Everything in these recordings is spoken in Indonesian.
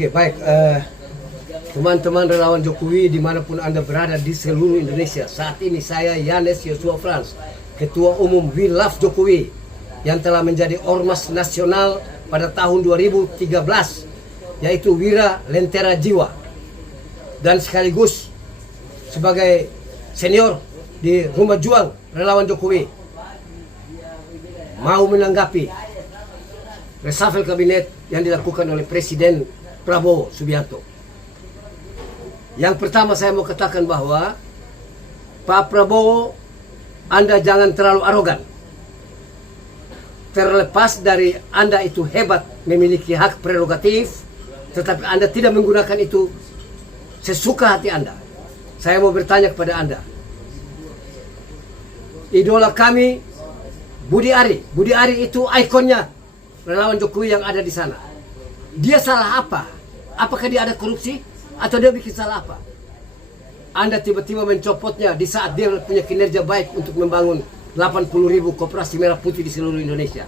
Oke, baik, teman-teman relawan Jokowi dimanapun Anda berada di seluruh Indonesia. Saat ini saya Yanes Yosua Frans, Ketua Umum We Love Jokowi, yang telah menjadi Ormas Nasional pada tahun 2013, yaitu Wira Lentera Jiwa, dan sekaligus sebagai senior di Rumah Juang Relawan Jokowi, mau menanggapi reshuffle kabinet yang dilakukan oleh Presiden Prabowo Subianto. Yang pertama saya mau katakan bahwa Pak Prabowo, Anda jangan terlalu arogan. Terlepas dari Anda itu hebat, memiliki hak prerogatif, tetapi Anda tidak menggunakan itu sesuka hati Anda. Saya mau bertanya kepada Anda, idola kami Budi Ari. Budi Ari itu ikonnya relawan Jokowi yang ada di sana. Dia salah apa? Apakah dia ada korupsi? Atau dia bikin salah apa? Anda tiba-tiba mencopotnya di saat dia punya kinerja baik untuk membangun 80.000 koperasi merah putih di seluruh Indonesia.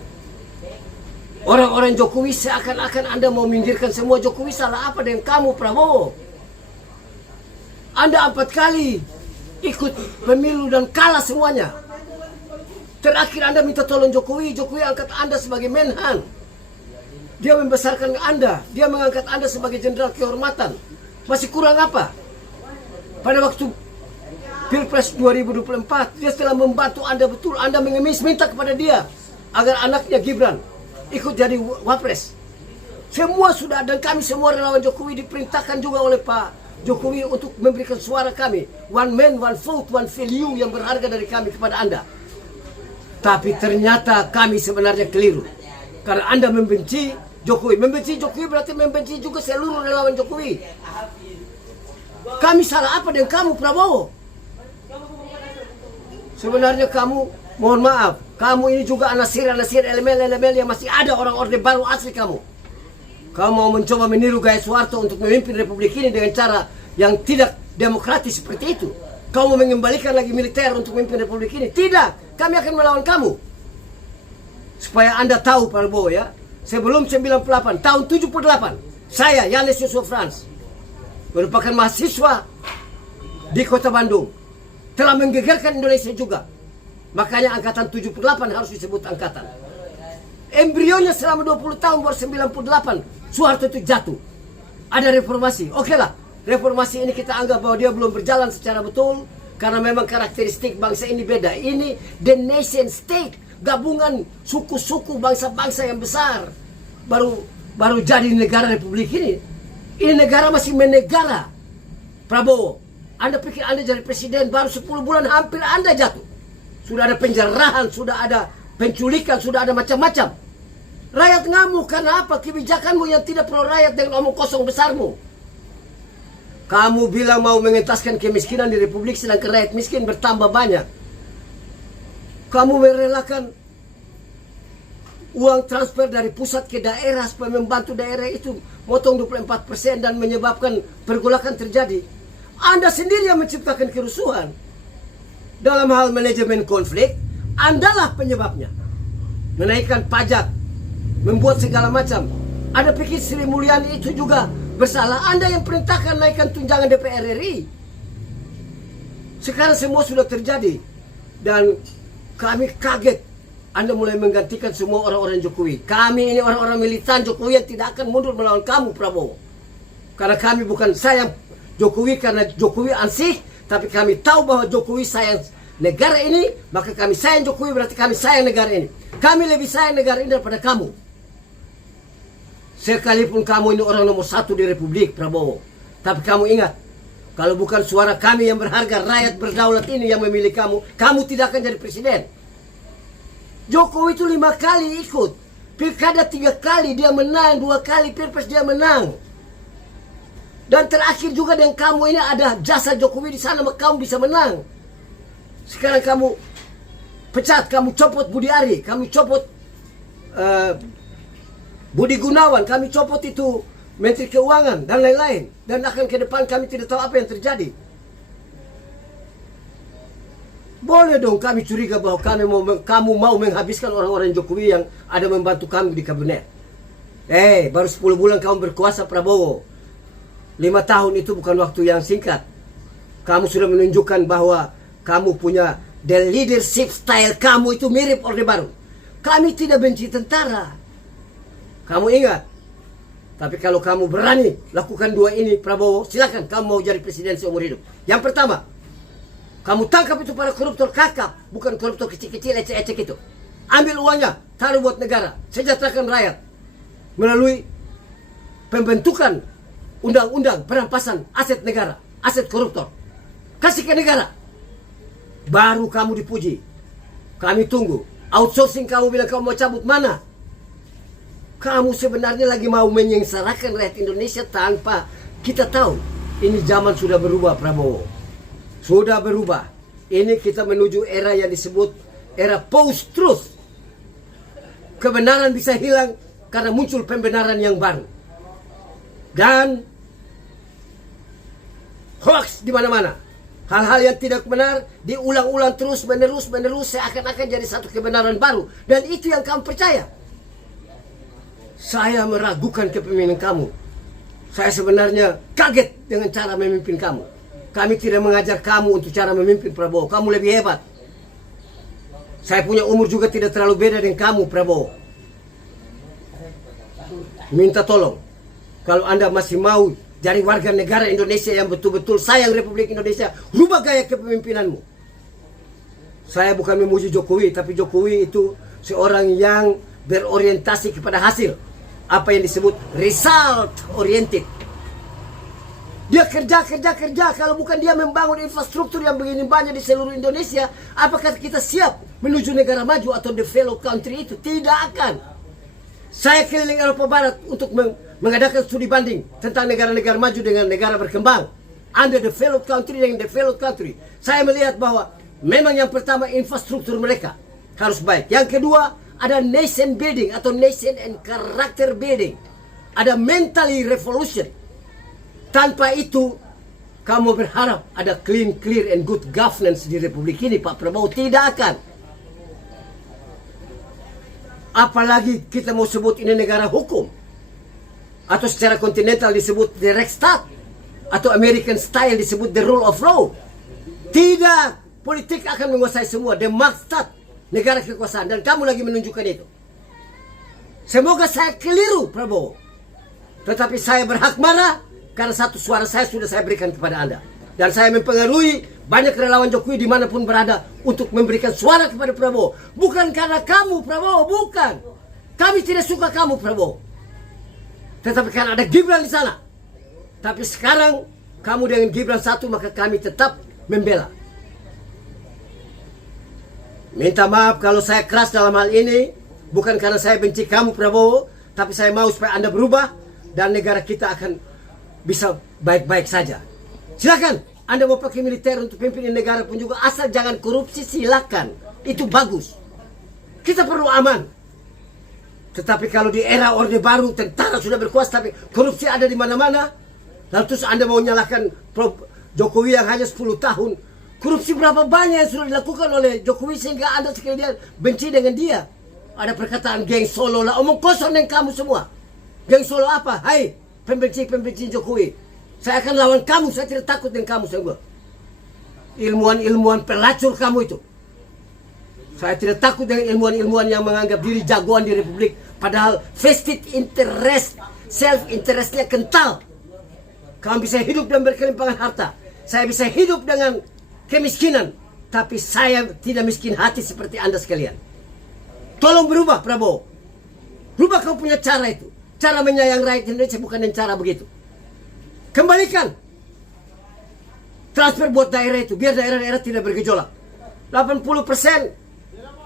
Orang-orang Jokowi seakan-akan Anda mau minggirkan semua Jokowi. Salah apa dengan kamu, Prabowo? Anda 4 kali ikut pemilu dan kalah semuanya. Terakhir Anda minta tolong Jokowi, Jokowi angkat Anda sebagai Menhan. Dia membesarkan Anda, dia mengangkat Anda sebagai jenderal kehormatan. Masih kurang apa? Pada waktu Pilpres 2024, dia telah membantu Anda betul. Anda mengemis, minta kepada dia agar anaknya Gibran ikut jadi wapres. Semua sudah, dan kami semua relawan Jokowi diperintahkan juga oleh Pak Jokowi untuk memberikan suara kami. One man, one vote, one value yang berharga dari kami kepada Anda. Tapi ternyata kami sebenarnya keliru. Karena Anda membenci Jokowi. Membenci Jokowi berarti membenci juga seluruh relawan Jokowi. Kami salah apa dengan kamu, Prabowo? Sebenarnya kamu, mohon maaf, kamu ini juga anasir elemen-elemen yang masih ada orang orde baru asli kamu. Kamu mau mencoba meniru gaya Soeharto untuk memimpin republik ini dengan cara yang tidak demokratis seperti itu. Kamu mau mengembalikan lagi militer untuk memimpin republik ini? Tidak, kami akan melawan kamu. Supaya Anda tahu, Prabowo, ya, sebelum 98, tahun 78, saya Yanes Yosua Frans, merupakan mahasiswa di Kota Bandung, telah menggegerkan Indonesia juga. Makanya angkatan 78 harus disebut angkatan. Embrionya selama 20 tahun baru 98 Soeharto itu jatuh. Ada reformasi. Oke lah, reformasi ini kita anggap bahwa dia belum berjalan secara betul karena memang karakteristik bangsa ini beda. Ini the nation state, gabungan suku-suku bangsa-bangsa yang besar. Baru jadi negara republik ini. Ini negara masih menegara. Prabowo, Anda pikir Anda jadi presiden baru 10 bulan hampir Anda jatuh. Sudah ada penjarahan, sudah ada penculikan, sudah ada macam-macam. Rakyat ngamuk karena apa? Kebijakanmu yang tidak pro rakyat dengan omong kosong besarmu. Kamu bilang mau mengentaskan kemiskinan di republik, sedangkan rakyat miskin bertambah banyak. Kamu merelakan uang transfer dari pusat ke daerah supaya membantu daerah itu motong 24% dan menyebabkan pergolakan terjadi. Anda sendiri yang menciptakan kerusuhan. Dalam hal manajemen konflik, Andalah penyebabnya. Menaikkan pajak, membuat segala macam. Anda pikir Sri Mulyani itu juga bersalah? Anda yang perintahkan naikkan tunjangan DPR RI. Sekarang semua sudah terjadi. Dan kami kaget Anda mulai menggantikan semua orang-orang Jokowi. Kami ini orang-orang militan Jokowi yang tidak akan mundur melawan kamu, Prabowo. Karena kami bukan sayang Jokowi karena Jokowi ansih, tapi kami tahu bahwa Jokowi sayang negara ini, maka kami sayang Jokowi berarti kami sayang negara ini. Kami lebih sayang negara ini daripada kamu. Sekalipun kamu ini orang nomor 1 di Republik, Prabowo. Tapi kamu ingat, kalau bukan suara kami yang berharga, rakyat berdaulat ini yang memilih kamu, kamu tidak akan jadi presiden. Jokowi itu 5 kali ikut. Pilkada 3 kali dia menang, 2 kali Pilpres dia menang. Dan terakhir juga dengan kamu ini ada jasa Jokowi di sana, maka kamu bisa menang. Sekarang kamu pecat, kamu copot Budi Ari, kamu copot Budi Gunawan, kami copot itu Menteri Keuangan dan lain-lain. Dan akan ke depan kami tidak tahu apa yang terjadi. Boleh dong kami curiga bahwa kamu mau menghabiskan orang-orang Jokowi yang ada membantu kami di kabinet. Baru 10 bulan kamu berkuasa Prabowo. 5 tahun itu bukan waktu yang singkat. Kamu sudah menunjukkan bahwa kamu punya the leadership style kamu itu mirip Orde Baru. Kami tidak benci tentara. Kamu ingat? Tapi kalau kamu berani lakukan dua ini Prabowo, silakan kamu mau jadi presiden seumur hidup. Yang pertama, kamu tangkap itu para koruptor kakap, bukan koruptor kecil-kecil ecek-ecek itu. Ambil uangnya, taruh buat negara, sejahterakan rakyat melalui pembentukan undang-undang perampasan aset negara, aset koruptor. Kasih ke negara. Baru kamu dipuji. Kami tunggu. Outsourcing kamu bilang kamu mau cabut mana? Kamu sebenarnya lagi mau menyengsarakan rakyat Indonesia tanpa kita tahu. Ini zaman sudah berubah Prabowo. Sudah berubah. Ini kita menuju era yang disebut era post-truth. Kebenaran bisa hilang karena muncul pembenaran yang baru. Dan hoax di mana-mana. Hal-hal yang tidak benar diulang-ulang terus menerus seakan-akan jadi satu kebenaran baru. Dan itu yang kamu percaya. Saya meragukan kepemimpinan kamu. Saya sebenarnya kaget dengan cara memimpin kamu. Kami tidak mengajar kamu untuk cara memimpin Prabowo. Kamu lebih hebat. Saya punya umur juga tidak terlalu beda dengan kamu Prabowo. Minta tolong. Kalau Anda masih mau jadi warga negara Indonesia yang betul-betul sayang Republik Indonesia, rubah gaya kepemimpinanmu. Saya bukan memuji Jokowi, tapi Jokowi itu seorang yang berorientasi kepada hasil. Apa yang disebut result oriented. Dia kerja. Kalau bukan dia membangun infrastruktur yang begini banyak di seluruh Indonesia, apakah kita siap menuju negara maju atau developed country itu? Tidak akan. Saya keliling Eropa Barat untuk mengadakan studi banding tentang negara-negara maju dengan negara berkembang. Anda developed country dengan developed country. Saya melihat bahwa memang yang pertama infrastruktur mereka harus baik. Yang kedua, ada nation building atau nation and character building. Ada mentally revolution. Tanpa itu, kamu berharap ada clean, clear, and good governance di Republik ini, Pak Prabowo. Tidak akan. Apalagi kita mau sebut ini negara hukum. Atau secara kontinental disebut the Rechtsstaat. Atau American style disebut the rule of law. Tidak. Politik akan menguasai semua. The Machtstaat. Negara kekuasaan. Dan kamu lagi menunjukkan itu. Semoga saya keliru Prabowo. Tetapi saya berhak marah. Karena satu suara saya sudah saya berikan kepada Anda. Dan saya mempengaruhi banyak relawan Jokowi dimanapun berada. Untuk memberikan suara kepada Prabowo. Bukan karena kamu Prabowo. Bukan. Kami tidak suka kamu Prabowo. Tetapi karena ada Gibran di sana. Tapi sekarang kamu dengan Gibran satu, maka kami tetap membela. Minta maaf kalau saya keras dalam hal ini. Bukan karena saya benci kamu Prabowo. Tapi saya mau supaya Anda berubah. Dan negara kita akan bisa baik-baik saja. Silakan. Anda mau pakai militer untuk pimpin negara pun juga. Asal jangan korupsi, silakan. Itu bagus. Kita perlu aman. Tetapi kalau di era Orde Baru, tentara sudah berkuasa, tapi korupsi ada di mana-mana. Lalu terus Anda mau nyalahkan Jokowi yang hanya 10 tahun. Korupsi berapa banyak yang sudah dilakukan oleh Jokowi sehingga Anda sekali dia benci dengan dia. Ada perkataan geng Solo lah. Omong kosong dengan kamu semua. Geng Solo apa? Hai, pembenci Jokowi. Saya akan lawan kamu. Saya tidak takut dengan kamu semua. Ilmuwan-ilmuwan pelacur kamu itu. Saya tidak takut dengan ilmuwan-ilmuwan yang menganggap diri jagoan di Republik. Padahal vested interest, self-interestnya kental. Kamu bisa hidup dan berkelimpangan harta. Saya bisa hidup dengan kemiskinan. Tapi saya tidak miskin hati seperti Anda sekalian. Tolong berubah Prabowo. Rubah kau punya cara itu. Cara menyayang rakyat Indonesia bukan dengan cara begitu. Kembalikan. Transfer buat daerah itu. Biar daerah-daerah tidak bergejolak. 80%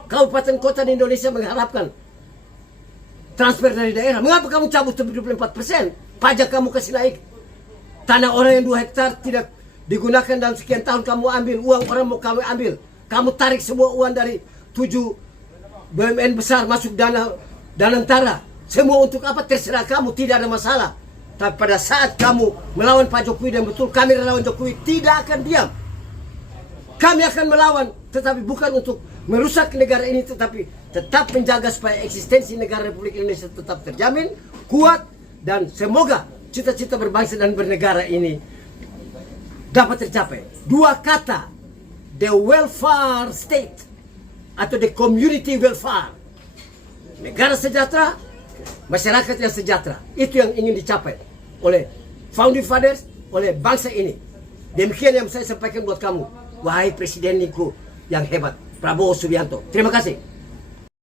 kabupaten kota di Indonesia mengharapkan transfer dari daerah. Mengapa kamu cabut 74%? Pajak kamu kasih naik. Tanah orang yang 2 hektar tidak digunakan dalam sekian tahun kamu ambil. Uang orang mau kamu ambil. Kamu tarik semua uang dari 7 BUMN besar masuk dana Danantara. Semua untuk apa terserah kamu, tidak ada masalah. Tapi pada saat kamu melawan Pak Jokowi dan betul kami relawan Jokowi tidak akan diam. Kami akan melawan, tetapi bukan untuk merusak negara ini, tetapi tetap menjaga supaya eksistensi negara Republik Indonesia tetap terjamin, kuat, dan semoga cita-cita berbangsa dan bernegara ini dapat tercapai. Dua kata, the welfare state atau the community welfare, negara sejahtera, masyarakat yang sejahtera, itu yang ingin dicapai oleh founding fathers, oleh bangsa ini. Demikian yang saya sampaikan buat kamu, wahai presidenku yang hebat, Prabowo Subianto. Terima kasih.